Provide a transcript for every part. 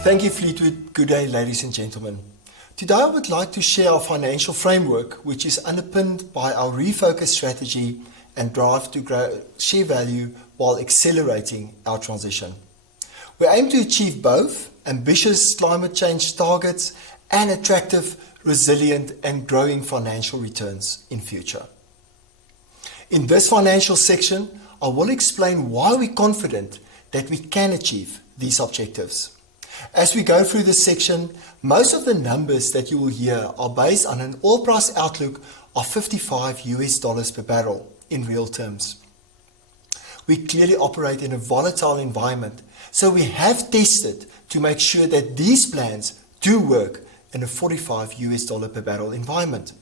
Thank you, Fleetwood. Good day, ladies and gentlemen. Today I would like to share our financial framework, which is underpinned by our refocused strategy and drive to grow share value while accelerating our transition. We aim to achieve both ambitious climate change targets and attractive, resilient and growing financial returns in future. In this financial section, I will explain why we're confident that we can achieve these objectives. As we go through this section, most of the numbers that you will hear are based on an oil price outlook of $55 per barrel in real terms. We clearly operate in a volatile environment, so we have tested to make sure that these plans do work in a $45 per barrel environment.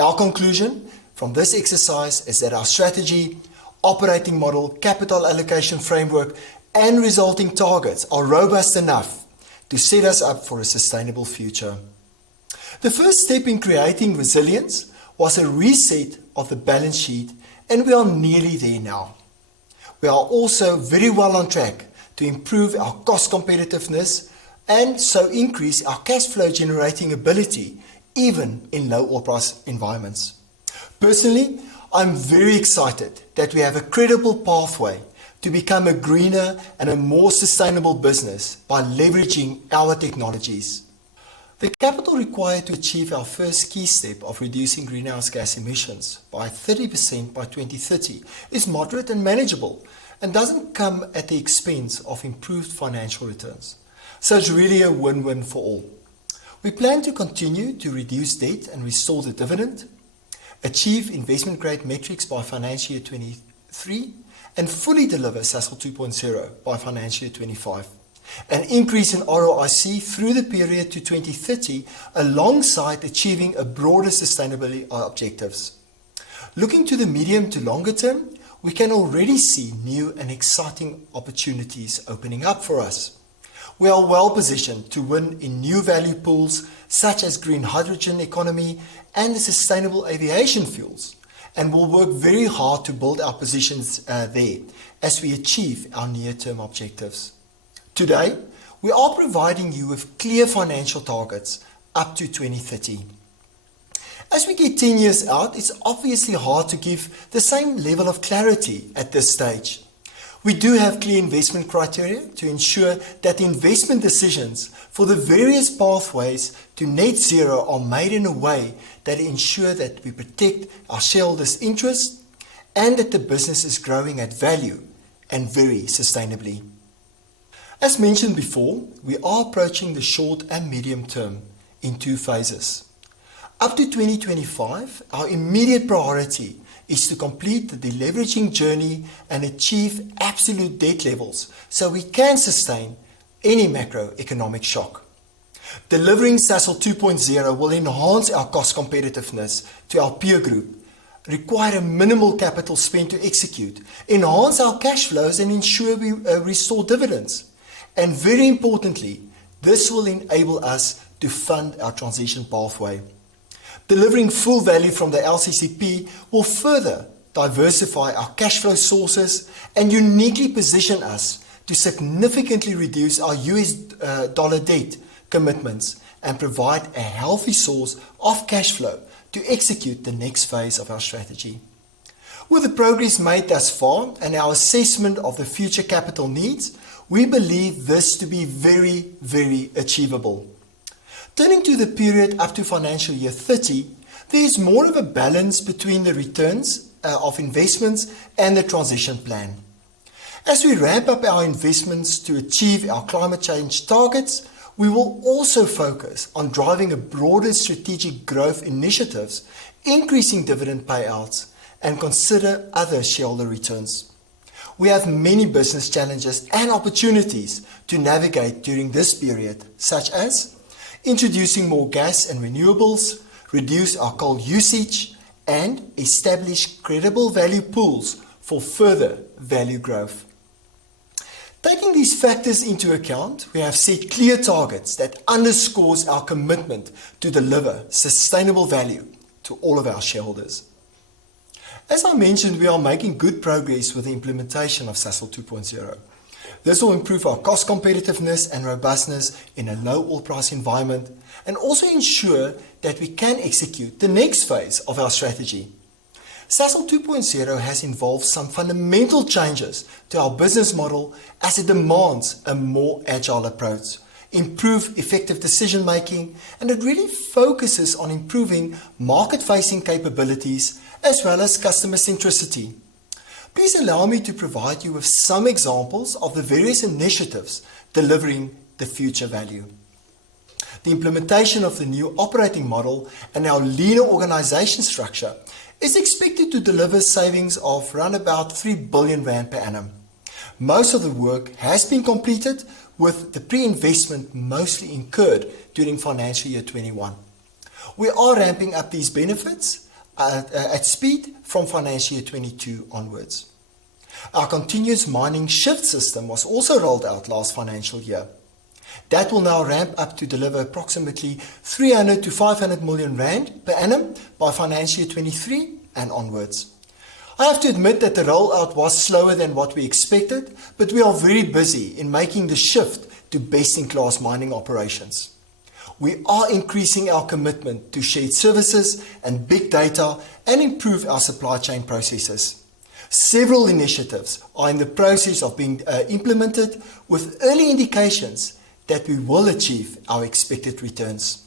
Our conclusion from this exercise is that our strategy, operating model, capital allocation framework, and resulting targets are robust enough to set us up for a sustainable future. The first step in creating resilience was a reset of the balance sheet, and we are nearly there now. We are also very well on track to improve our cost competitiveness and so increase our cash flow generating ability even in low oil price environments. Personally, I'm very excited that we have a credible pathway to become a greener and a more sustainable business by leveraging our technologies. The capital required to achieve our first key step of reducing greenhouse gas emissions by 30% by 2030 is moderate and manageable and doesn't come at the expense of improved financial returns. So it's really a win-win for all. We plan to continue to reduce debt and restore the dividend, achieve investment grade metrics by financial year 23, and fully deliver Sasol 2.0 by financial year 25. An increase in ROIC through the period to 2030 alongside achieving a broader sustainability objectives. Looking to the medium to longer term, we can already see new and exciting opportunities opening up for us. We are well positioned to win in new value pools such as green hydrogen economy and the sustainable aviation fuels, and will work very hard to build our positions there as we achieve our near-term objectives. Today, we are providing you with clear financial targets up to 2030. As we get 10 years out, it's obviously hard to give the same level of clarity at this stage. We do have clear investment criteria to ensure that investment decisions for the various pathways to net zero are made in a way that ensure that we protect our shareholders' interests and that the business is growing at value and very sustainably. As mentioned before, we are approaching the short and medium term in two phases. Up to 2025, our immediate priority is to complete the deleveraging journey and achieve absolute debt levels so we can sustain any macroeconomic shock. Delivering Sasol 2.0 will enhance our cost competitiveness to our peer group, require a minimal capital spend to execute, enhance our cash flows and ensure we restore dividends. And very importantly, this will enable us to fund our transition pathway. Delivering full value from the LCCP will further diversify our cash flow sources and uniquely position us to significantly reduce our US dollar debt commitments and provide a healthy source of cash flow to execute the next phase of our strategy. With the progress made thus far and our assessment of the future capital needs, we believe this to be very, very achievable. Turning to the period up to financial year 30, there is more of a balance between the returns of investments and the transition plan. As we ramp up our investments to achieve our climate change targets, we will also focus on driving a broader strategic growth initiatives, increasing dividend payouts, and consider other shareholder returns. We have many business challenges and opportunities to navigate during this period, such as introducing more gas and renewables, reduce our coal usage, and establish credible value pools for further value growth. Taking these factors into account, we have set clear targets that underscores our commitment to deliver sustainable value to all of our shareholders. As I mentioned, we are making good progress with the implementation of Sasol 2.0. This will improve our cost competitiveness and robustness in a low oil price environment and also ensure that we can execute the next phase of our strategy. Sasol 2.0 has involved some fundamental changes to our business model as it demands a more agile approach, improve effective decision making, and it really focuses on improving market-facing capabilities as well as customer centricity. Please allow me to provide you with some examples of the various initiatives delivering the future value. The implementation of the new operating model and our leaner organization structure is expected to deliver savings of around about 3 billion rand per annum. Most of the work has been completed, with the pre-investment mostly incurred during financial year 21. We are ramping up these benefits at speed from financial year 22 onwards. Our continuous mining shift system was also rolled out last financial year. That will now ramp up to deliver approximately 300 to 500 million rand per annum by financial year 23 and onwards. I have to admit that the rollout was slower than what we expected, but we are very busy in making the shift to best-in-class mining operations. We are increasing our commitment to shared services and big data and improve our supply chain processes. Several initiatives are in the process of being implemented, with early indications that we will achieve our expected returns.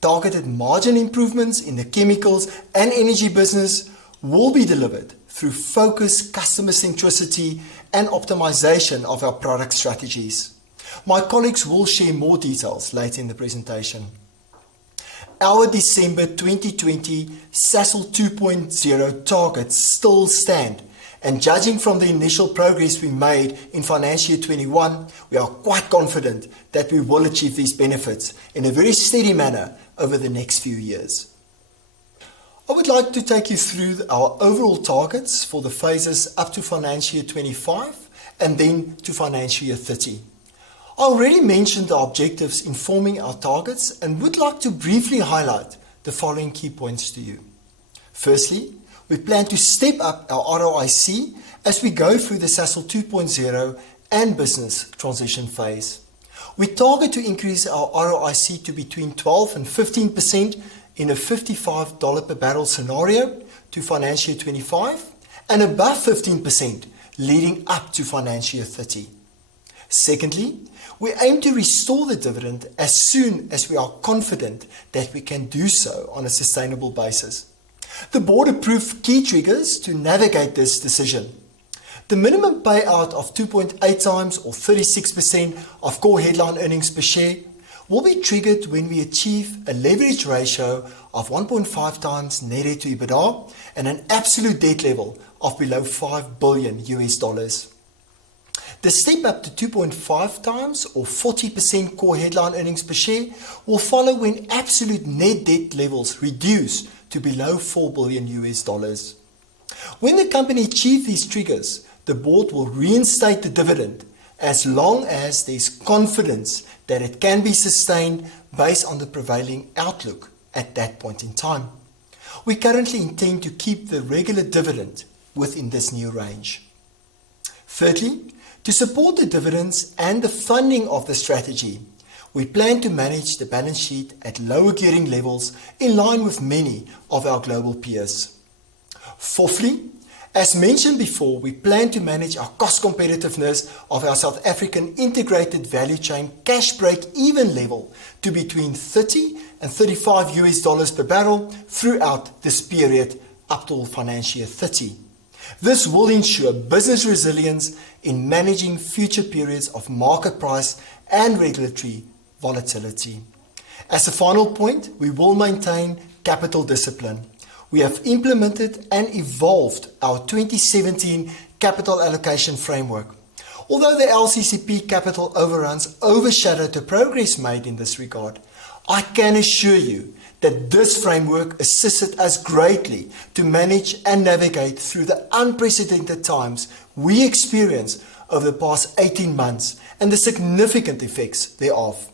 Targeted margin improvements in the chemicals and energy business will be delivered through focused customer centricity and optimization of our product strategies. My colleagues will share more details later in the presentation. Our December 2020 Sasol 2.0 targets still stand, and judging from the initial progress we made in financial year 21, we are quite confident that we will achieve these benefits in a very steady manner over the next few years. I would like to take you through our overall targets for the phases up to financial year 25 and then to financial year 30. I already mentioned the objectives informing our targets and would like to briefly highlight the following key points to you. Firstly, we plan to step up our ROIC as we go through the Sasol 2.0 and business transition phase. We target to increase our ROIC to between 12 and 15% in a $55 per barrel scenario to financial year 25 and above 15% leading up to financial year 30. Secondly, we aim to restore the dividend as soon as we are confident that we can do so on a sustainable basis. The board approved key triggers to navigate this decision. The minimum payout of 2.8 times or 36% of core headline earnings per share will be triggered when we achieve a leverage ratio of 1.5 times net debt to EBITDA and an absolute debt level of below $5 billion. The step up to 2.5 times or 40% core headline earnings per share will follow when absolute net debt levels reduce to below $4 billion. When the company achieves these triggers, the board will reinstate the dividend as long as there is confidence that it can be sustained based on the prevailing outlook at that point in time. We currently intend to keep the regular dividend within this new range. Thirdly, to support the dividends and the funding of the strategy, we plan to manage the balance sheet at lower gearing levels in line with many of our global peers. Fourthly, as mentioned before, we plan to manage our cost competitiveness of our South African integrated value chain cash break-even level to between $30 and $35 per barrel throughout this period up till financial year 30. This will ensure business resilience in managing future periods of market price and regulatory volatility. As a final point, we will maintain capital discipline. We have implemented and evolved our 2017 capital allocation framework. Although the LCCP capital overruns overshadowed the progress made in this regard, I can assure you that this framework assisted us greatly to manage and navigate through the unprecedented times we experienced over the past 18 months and the significant effects thereof.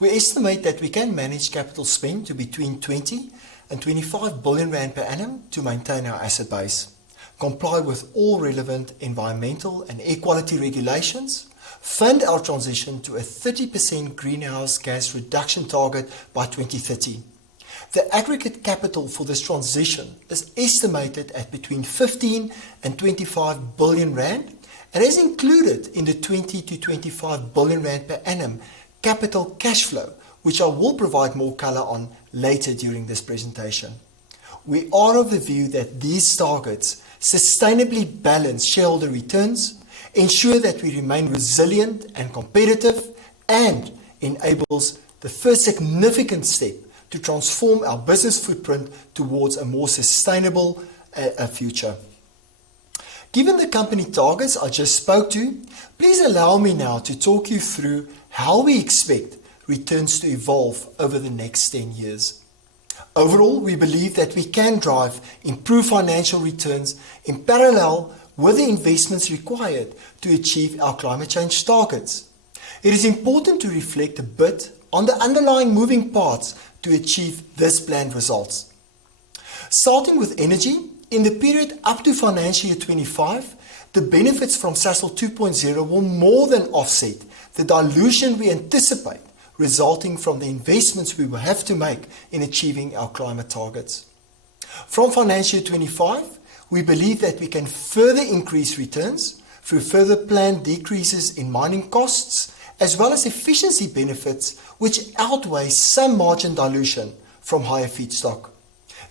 We estimate that we can manage capital spend to between 20 and 25 billion rand per annum to maintain our asset base. comply with all relevant environmental and air quality regulations, fund our transition to a 30% greenhouse gas reduction target by 2030. The aggregate capital for this transition is estimated at between 15 and 25 billion rand and is included in the 20 to 25 billion rand per annum capital cash flow, which I will provide more color on later during this presentation. We are of the view that these targets sustainably balance shareholder returns, ensure that we remain resilient and competitive, and enables the first significant step to transform our business footprint towards a more sustainable future. Given the company targets I just spoke to, please allow me now to talk you through how we expect returns to evolve over the next 10 years. Overall, we believe that we can drive improved financial returns in parallel with the investments required to achieve our climate change targets. It is important to reflect a bit on the underlying moving parts to achieve this planned results. Starting with energy, in the period up to financial year 25, the benefits from Sasol 2.0 will more than offset the dilution we anticipate resulting from the investments we will have to make in achieving our climate targets. From financial year 25, we believe that we can further increase returns through further planned decreases in mining costs, as well as efficiency benefits which outweigh some margin dilution from higher feedstock.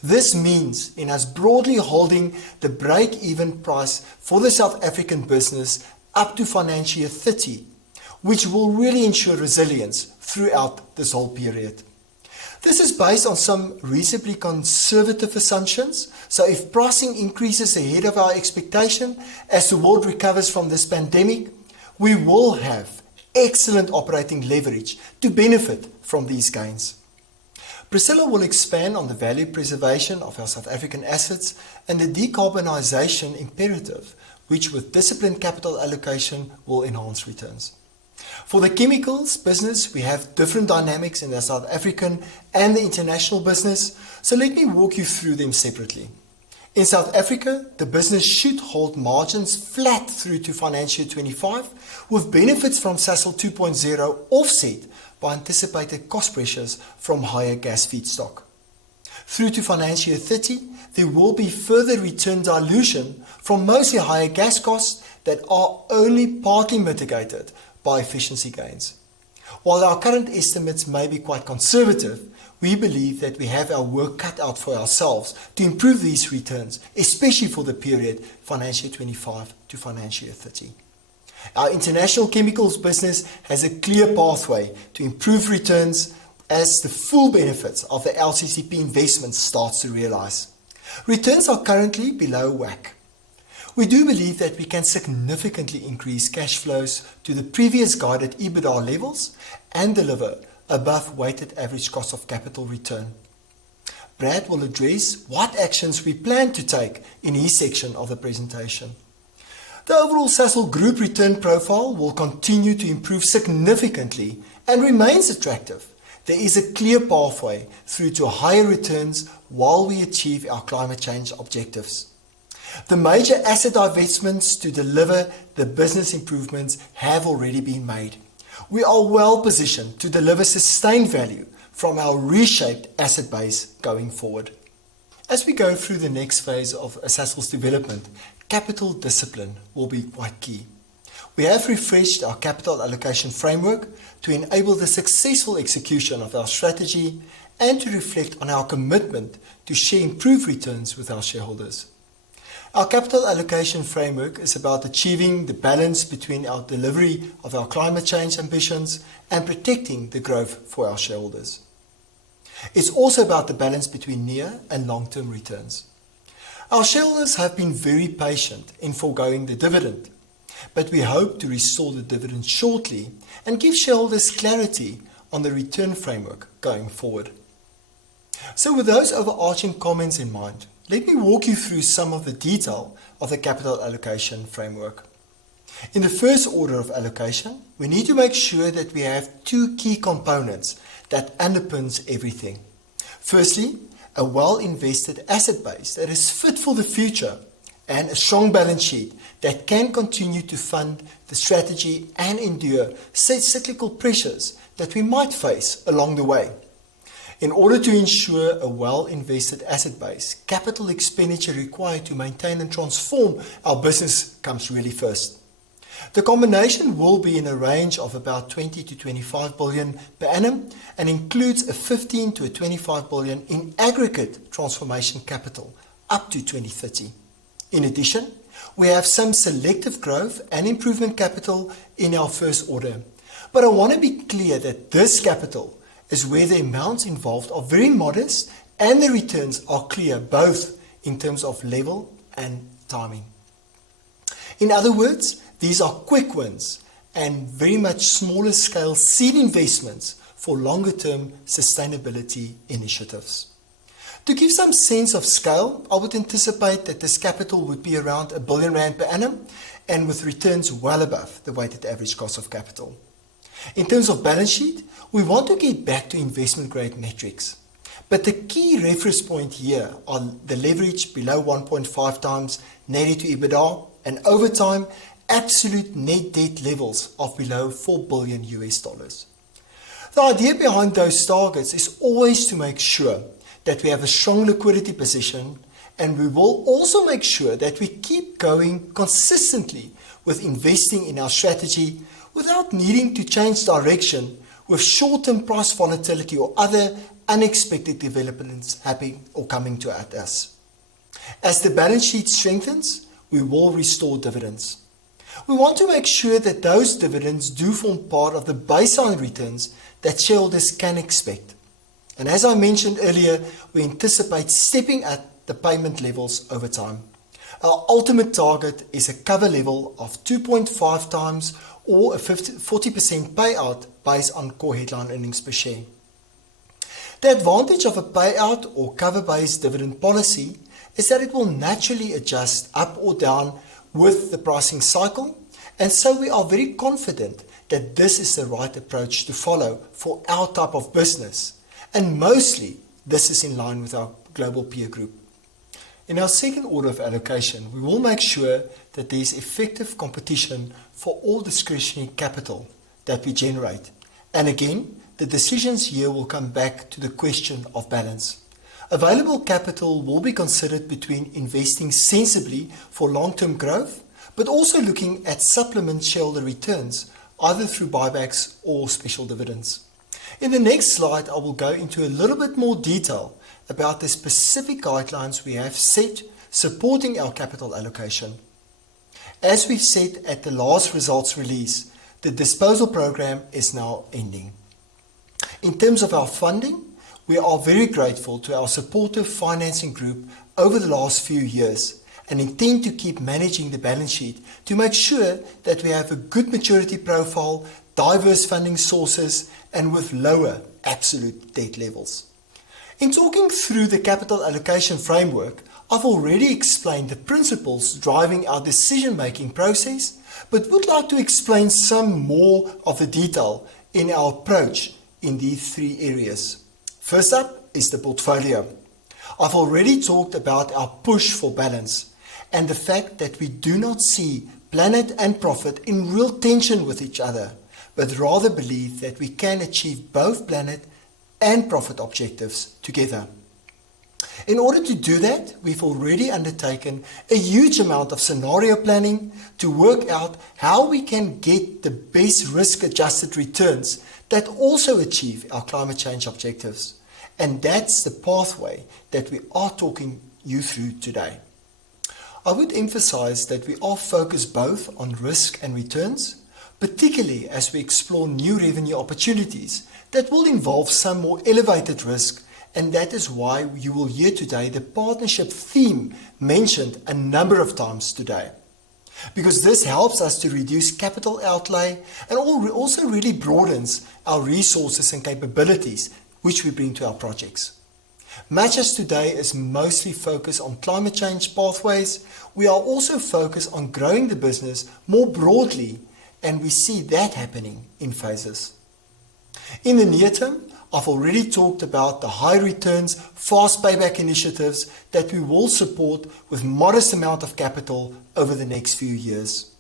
This means in us broadly holding the break-even price for the South African business up to financial year 30, which will really ensure resilience throughout this whole period. This is based on some reasonably conservative assumptions. So if pricing increases ahead of our expectation as the world recovers from this pandemic, we will have excellent operating leverage to benefit from these gains. Priscilla will expand on the value preservation of our South African assets and the decarbonisation imperative, which with disciplined capital allocation will enhance returns. For the chemicals business, we have different dynamics in the South African and the international business, so let me walk you through them separately. In South Africa, the business should hold margins flat through to financial year 25, with benefits from Sasol 2.0 offset by anticipated cost pressures from higher gas feedstock. Through to financial year 30, there will be further return dilution from mostly higher gas costs that are only partly mitigated by efficiency gains. While our current estimates may be quite conservative, we believe that we have our work cut out for ourselves to improve these returns, especially for the period financial year 25 to financial year 30. Our international chemicals business has a clear pathway to improve returns as the full benefits of the LCCP investment starts to realize. Returns are currently below WACC. We do believe that we can significantly increase cash flows to the previous guided EBITDA levels and deliver above weighted average cost of capital return. Brad will address what actions we plan to take in his section of the presentation. The overall Sasol Group return profile will continue to improve significantly and remains attractive. There is a clear pathway through to higher returns while we achieve our climate change objectives. The major asset divestments to deliver the business improvements have already been made. We are well positioned to deliver sustained value from our reshaped asset base going forward. As we go through the next phase of Sasol's development, capital discipline will be quite key. We have refreshed our capital allocation framework to enable the successful execution of our strategy and to reflect on our commitment to share improved returns with our shareholders. Our capital allocation framework is about achieving the balance between our delivery of our climate change ambitions and protecting the growth for our shareholders. It's also about the balance between near and long-term returns. Our shareholders have been very patient in foregoing the dividend, but we hope to restore the dividend shortly and give shareholders clarity on the return framework going forward. So with those overarching comments in mind, let me walk you through some of the detail of the capital allocation framework. In the first order of allocation, we need to make sure that we have two key components that underpins everything. Firstly, a well-invested asset base that is fit for the future and a strong balance sheet that can continue to fund the strategy and endure cyclical pressures that we might face along the way. In order to ensure a well-invested asset base, capital expenditure required to maintain and transform our business comes really first. The combination will be in a range of about 20 to 25 billion per annum and includes a 15 to 25 billion in aggregate transformation capital up to 2030. In addition, we have some selective growth and improvement capital in our first order. But I want to be clear that this capital is where the amounts involved are very modest and the returns are clear both in terms of level and timing. In other words, these are quick wins and very much smaller scale seed investments for longer term sustainability initiatives. To give some sense of scale, I would anticipate that this capital would be around R1 billion per annum and with returns well above the weighted average cost of capital. In terms of balance sheet, we want to get back to investment grade metrics. But the key reference point here are the leverage below 1.5 times net debt to EBITDA and over time absolute net debt levels of below $4 billion. The idea behind those targets is always to make sure that we have a strong liquidity position, and we will also make sure that we keep going consistently with investing in our strategy without needing to change direction with short-term price volatility or other unexpected developments happening or coming to at us. As the balance sheet strengthens, we will restore dividends. We want to make sure that those dividends do form part of the baseline returns that shareholders can expect. And as I mentioned earlier, we anticipate stepping up the payment levels over time. Our ultimate target is a cover level of 2.5 times or a 40% payout based on core headline earnings per share. The advantage of a payout or cover-based dividend policy is that it will naturally adjust up or down with the pricing cycle, and so we are very confident that this is the right approach to follow for our type of business, and mostly this is in line with our global peer group. In our second order of allocation, we will make sure that there is effective competition for all discretionary capital that we generate. And again, the decisions here will come back to the question of balance. Available capital will be considered between investing sensibly for long-term growth, but also looking at supplement shareholder returns, either through buybacks or special dividends. In the next slide, I will go into a little bit more detail about the specific guidelines we have set supporting our capital allocation. As we've said at the last results release, the disposal program is now ending. In terms of our funding, we are very grateful to our supportive financing group over the last few years and intend to keep managing the balance sheet to make sure that we have a good maturity profile, diverse funding sources, and with lower absolute debt levels. In talking through the capital allocation framework, I've already explained the principles driving our decision-making process, but would like to explain some more of the detail in our approach in these three areas. First up is the portfolio. I've already talked about our push for balance and the fact that we do not see planet and profit in real tension with each other, but rather believe that we can achieve both planet and profit objectives together. In order to do that, we've already undertaken a huge amount of scenario planning to work out how we can get the best risk-adjusted returns that also achieve our climate change objectives. And that's the pathway that we are talking you through today. I would emphasize that we are focused both on risk and returns, particularly as we explore new revenue opportunities that will involve some more elevated risk, and that is why you will hear today the partnership theme mentioned a number of times today. Because this helps us to reduce capital outlay and also really broadens our resources and capabilities which we bring to our projects. Much as today is mostly focused on climate change pathways, we are also focused on growing the business more broadly, and we see that happening in phases. In the near term, I've already talked about the high returns, fast payback initiatives that we will support with modest amount of capital over the next few years.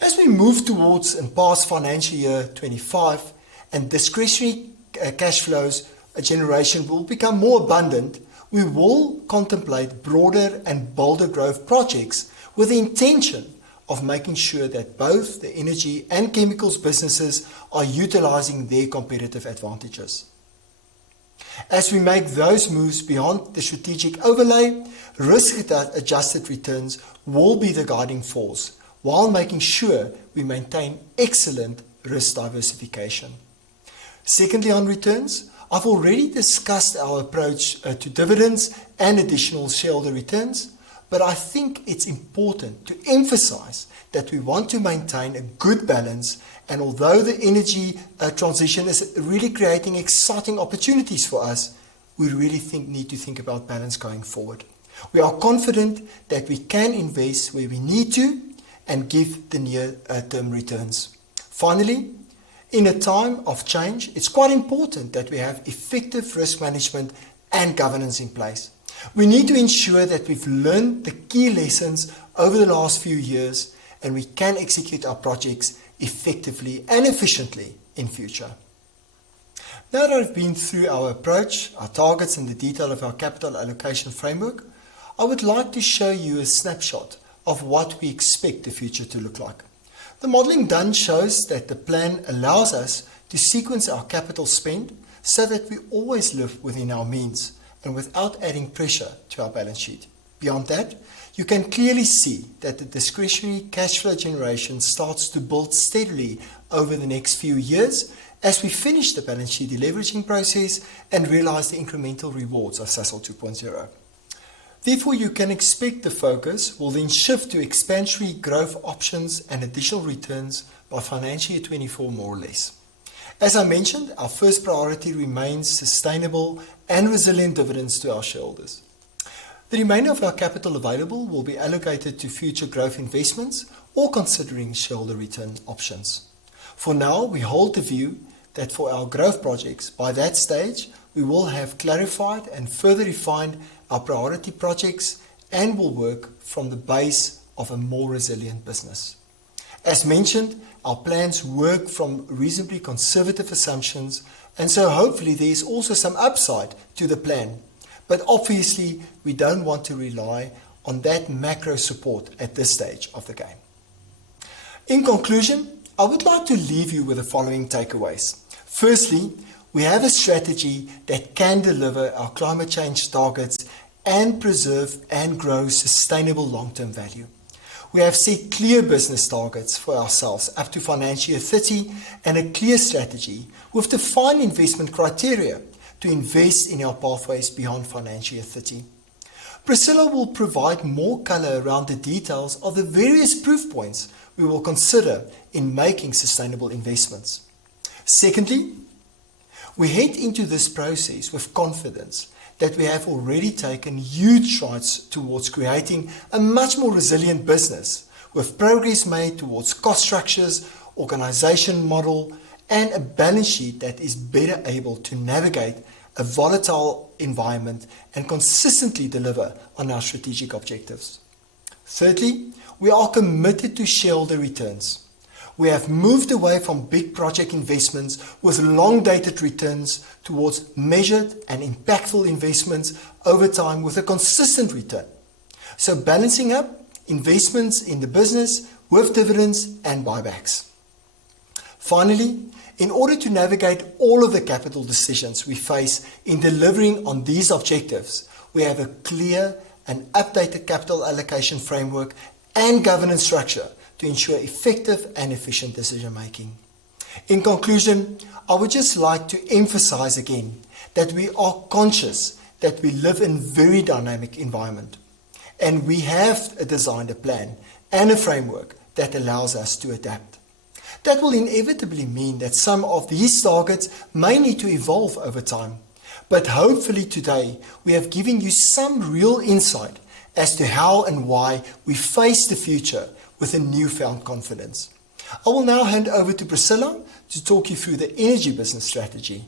As we move towards and past financial year 25 and discretionary cash flows generation will become more abundant, we will contemplate broader and bolder growth projects with the intention of making sure that both the energy and chemicals businesses are utilizing their competitive advantages. As we make those moves beyond the strategic overlay, risk-adjusted returns will be the guiding force, while making sure we maintain excellent risk diversification. Secondly, on returns, I've already discussed our approach to dividends and additional shareholder returns, but I think it's important to emphasize that we want to maintain a good balance, and although the energy transition is really creating exciting opportunities for us, we really need to think about balance going forward. We are confident that we can invest where we need to and give the near-term returns. Finally, in a time of change, it's quite important that we have effective risk management and governance in place. We need to ensure that we've learned the key lessons over the last few years and we can execute our projects effectively and efficiently in future. Now that I've been through our approach, our targets and the detail of our capital allocation framework, I would like to show you a snapshot of what we expect the future to look like. The modelling done shows that the plan allows us to sequence our capital spend so that we always live within our means and without adding pressure to our balance sheet. Beyond that, you can clearly see that the discretionary cash flow generation starts to build steadily over the next few years as we finish the balance sheet deleveraging process and realize the incremental rewards of Sasol 2.0. Therefore, you can expect the focus will then shift to expansionary growth options and additional returns by financial year 24 more or less. As I mentioned, our first priority remains sustainable and resilient dividends to our shareholders. The remainder of our capital available will be allocated to future growth investments or considering shareholder return options. For now, we hold the view that for our growth projects, by that stage, we will have clarified and further refined our priority projects and will work from the base of a more resilient business. As mentioned, our plans work from reasonably conservative assumptions, and so hopefully there is also some upside to the plan. But obviously, we don't want to rely on that macro support at this stage of the game. In conclusion, I would like to leave you with the following takeaways. Firstly, we have a strategy that can deliver our climate change targets and preserve and grow sustainable long-term value. We have set clear business targets for ourselves up to financial year 30 and a clear strategy with defined investment criteria to invest in our pathways beyond financial year 30. Priscilla will provide more color around the details of the various proof points we will consider in making sustainable investments. Secondly, we head into this process with confidence that we have already taken huge strides towards creating a much more resilient business, with progress made towards cost structures, organization model, and a balance sheet that is better able to navigate a volatile environment and consistently deliver on our strategic objectives. Thirdly, we are committed to shareholder returns. We have moved away from big project investments with long-dated returns towards measured and impactful investments over time with a consistent return. So balancing up investments in the business with dividends and buybacks. Finally, in order to navigate all of the capital decisions we face in delivering on these objectives, we have a clear and updated capital allocation framework and governance structure to ensure effective and efficient decision making. In conclusion, I would just like to emphasize again that we are conscious that we live in a very dynamic environment, and we have designed a plan and a framework that allows us to adapt. That will inevitably mean that some of these targets may need to evolve over time, but hopefully today we have given you some real insight as to how and why we face the future with a newfound confidence. I will now hand over to Priscilla to talk you through the energy business strategy.